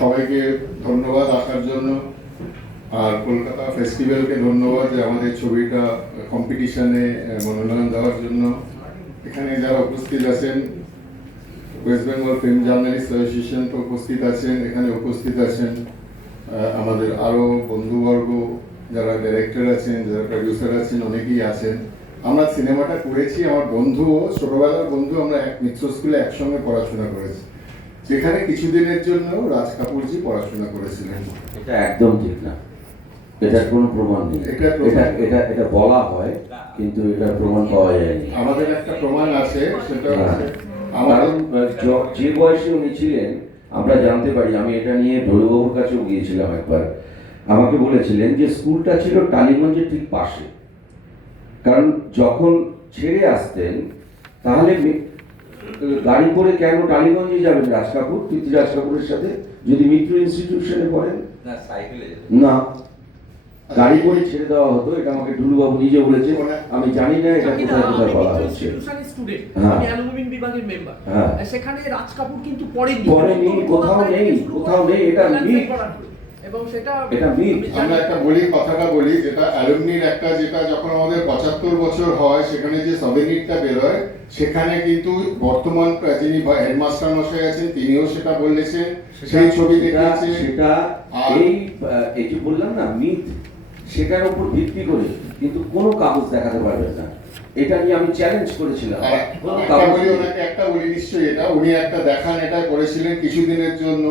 সবাইকে ধন্যবাদ আসার জন্য। আর কলকাতা ফেস্টিভ্যালকে ধন্যবাদ যে আমাদের ছবিটা কম্পিটিশনে মনোনয়ন দেওয়ার জন্য। এখানে যারা উপস্থিত আছেন, West Bengal film journalist association তো উপস্থিত আছেন, এখানে উপস্থিত আছেন আমাদের আরও বন্ধুবর্গ, যারা ডাইরেক্টর আছেন, যারা প্রডিউসার আছেন, অনেকেই আছেন। আমরা সিনেমাটা করেছি, আমার বন্ধুও, ছোটবেলার বন্ধু, আমরা এক মিত্র স্কুলে একসঙ্গে পড়াশোনা করেছি, যেখানে কিছুদিনের জন্য রাজ কাপুরজি পড়াশোনা করেছিলেন। এটা একদম ঠিক না, এটার কোনো প্রমাণ নেই। এটা বলা হয়, কিন্তু এটার প্রমাণ পাওয়া যায়নি। আমাদের একটা প্রমাণ আছে, সেটা কারণ যে বয়সে উনি ছিলেন আমরা জানতে পারি। আমি এটা নিয়ে ধরুবাবুর কাছেও গিয়েছিলাম একবার। আমাকে বলেছিলেন যে স্কুলটা ছিল টালিগঞ্জের ঠিক পাশে, কারণ যখন ছেড়ে আসতেন তাহলে গাড়ি করে কেন টালিগঞ্জে যাবেন রাজ কাপুর, পৃথ্বী রাজ কাপুরের সাথে, যদি মিত্র ইনস্টিটিউশনে পড়েন? না, গাড়ি করে ছেড়ে দেওয়া হতো। এটা আমাকে ঢুলুবাবু নিজে বলেছে, আমি জানি না এটা কোথায় কোথায় বলা হচ্ছে। সেখানে রাজ কাপুর কিন্তু পড়েনি, কোথাও নেই। এটা মিথ, এবং সেটা মিথ। আমরা একটা বলি, কথাটা বলি, যেটা অ্যালুমনির একটা, যেটা যখন আমাদের 75 বছর হয় সেখানে যে সভেনিরটা বেরোয়, সেখানে কিন্তু বর্তমান যিনি হেডমাস্টার মশাই আছেন তিনিও সেটা বলেছেন, সেই ছবি দেখাচ্ছে। সেটা এই যে বললাম না মিথ, সেটার উপর ভিত্তি করে কিন্তু কোনো কাগজ দেখাতে পারবেন না। এটা নিয়ে আমি চ্যালেঞ্জ করেছিলাম। একটা বলি নিশ্চয়ই, এটা উনি একটা দেখান, এটা করেছিলেন কিছুদিনের জন্য।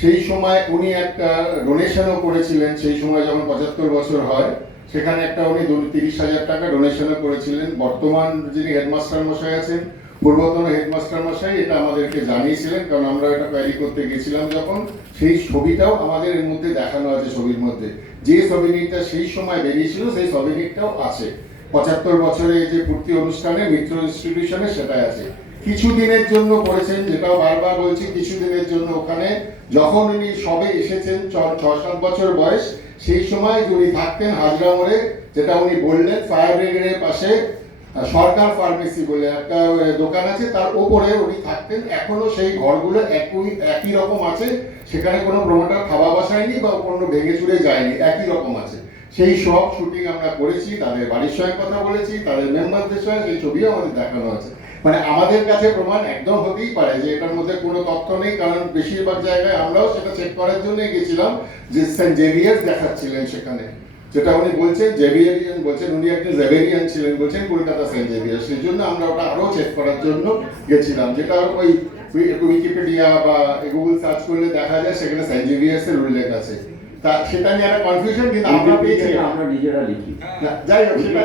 সেই সময় উনি একটা ডোনেশনও করেছিলেন, সেই সময় যখন 75 বছর হয়, সেখানে একটা উনি 30,000 টাকা ডোনেশনও করেছিলেন। বর্তমান যিনি হেডমাস্টার মশাই আছেন, পূর্বতন হেডমাস্টার মশাই এটা আমাদেরকে জানিয়েছিলেন, কারণ আমরা এটা কোয়ারি করতে গেছিলাম যখন। সেই ছবিটাও আমাদের এর মধ্যে দেখানো আছে, ছবির মধ্যে যে সবিনিটটা সেই সময় বেরিয়েছিল সেই সবিনিটটাও আছে। 75 বছরে যে পূর্তি অনুষ্ঠানে মিত্র ইনস্টিটিউশনে সেটাই আছে। কিছুদিনের জন্য করেছেন, যেটাও বারবার বলছি, কিছুদিনের জন্য ওখানে যখন উনি সবে এসেছেন 6-7 বছর বয়স, সেই সময় উনি থাকতেন হাজরা মোড়ে, যেটা উনি বললেন ফায়ার ব্রিগেডের পাশে সরকার ফার্মেসি বলে একটা দোকান আছে, তার ওপরে উনি থাকতেন। এখনো সেই ঘরগুলো একই রকম আছে, সেখানে কোনো প্রমোটার খাওয়া বসায়নি বা কোনো ভেঙে চুরে যায়নি, একই রকম আছে। সেই সব শুটিং আমরা করেছি, তাদের বাড়ির সঙ্গে কথা বলেছি, তাদের মেম্বারদের সঙ্গে, সেই ছবিও আমাদের দেখানো আছে। মানে আমাদের কাছে প্রমাণ একদম হতেই পারে যে এটার মধ্যে কোনো তথ্য নেই, কারণ বেশিরভাগ জায়গায় আমরাও সেটা চেক করার জন্য গেছিলাম, যে সেন্ট জেভিয়ার্স দেখাচ্ছিলেন সেখানে, যেটা উনি বলছেন জেভিয়ারিয়ান বলছেন, উনি একটা জেভিয়ারিয়ান ছিলেন বলছেন, কলকাতা সেন্ট জেভিয়ার্স। সেই জন্য আমরা ওটা আরও চেক করার জন্য গেছিলাম, যেটা ওই উইকিপিডিয়া বা গুগল সার্চ করলে দেখা যায় সেখানে সেন্ট জেভিয়ার্সের উল্লেখ আছে। তা সেটা নিয়ে একটা কনফিউশন কিন্তু আমরা পেয়েছি, আমরা নিজেরা লিখি। যাই হোক, সেটা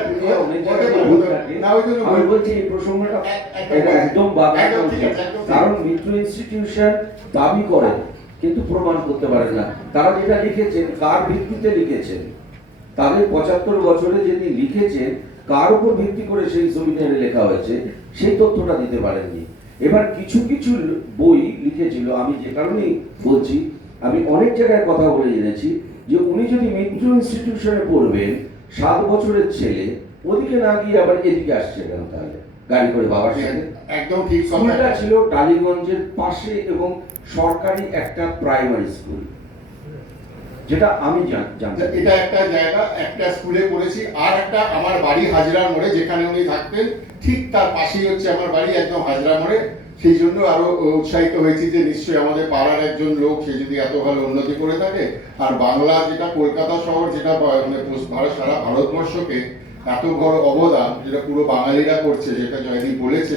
না, ওই জন্য আমি বলছি এই প্রসঙ্গটা একদম কারণ মিত্র ইনস্টিটিউশন দাবি করেন কিন্তু প্রমাণ করতে পারেন না। তারা যেটা লিখেছেন, কার ভিত্তিতে লিখেছেন, তাদের 75 বছরে যেটি লিখেছেন কার উপর ভিত্তি করে সেই ছবিটা লেখা হয়েছে, সেই তথ্যটা দিতে পারেননি। এবার কিছু কিছু বই লিখেছিল, আমি যে কারণেই বলছি, আমি অনেক জায়গায় কথা বলে জেনেছি যে উনি যদি মিত্র ইনস্টিটিউশনে পড়বেন, 7 বছরের ছেলে ওদিকে না গিয়ে আবার এদিকে আসছে কেন তাহলে গাড়ি করে বাবার সাথে? একদম ঠিক। স্কুলটা ছিল টালিগঞ্জের পাশে এবং সরকারি একটা প্রাইমারি স্কুল, যেটা আমি জানি। এটা একটা জায়গা, একটা স্কুলে পড়েছি, আর একটা আমার বাড়ি হাজরা মোড়ে, যেখানে উনি থাকতেন ঠিক তার পাশেই হচ্ছে আমার বাড়ি, একদম হাজরা মোড়ে। সেই জন্য আরো উৎসাহিত হয়েছি যে নিশ্চয়ই আমাদের পাড়ার একজন লোক, সে যদি এত ভালো উন্নতি করে থাকে, আর বাংলা যেটা কলকাতা শহর, যেটা মানে সারা ভারতবর্ষকে এত বড় অবদান, যেটা পুরো বাঙালিরা করছে, যেটা জয়দীপ বলেছে,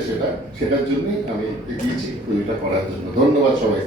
সেটার জন্যই আমি এগিয়েছি এটা করার জন্য। ধন্যবাদ সবাই।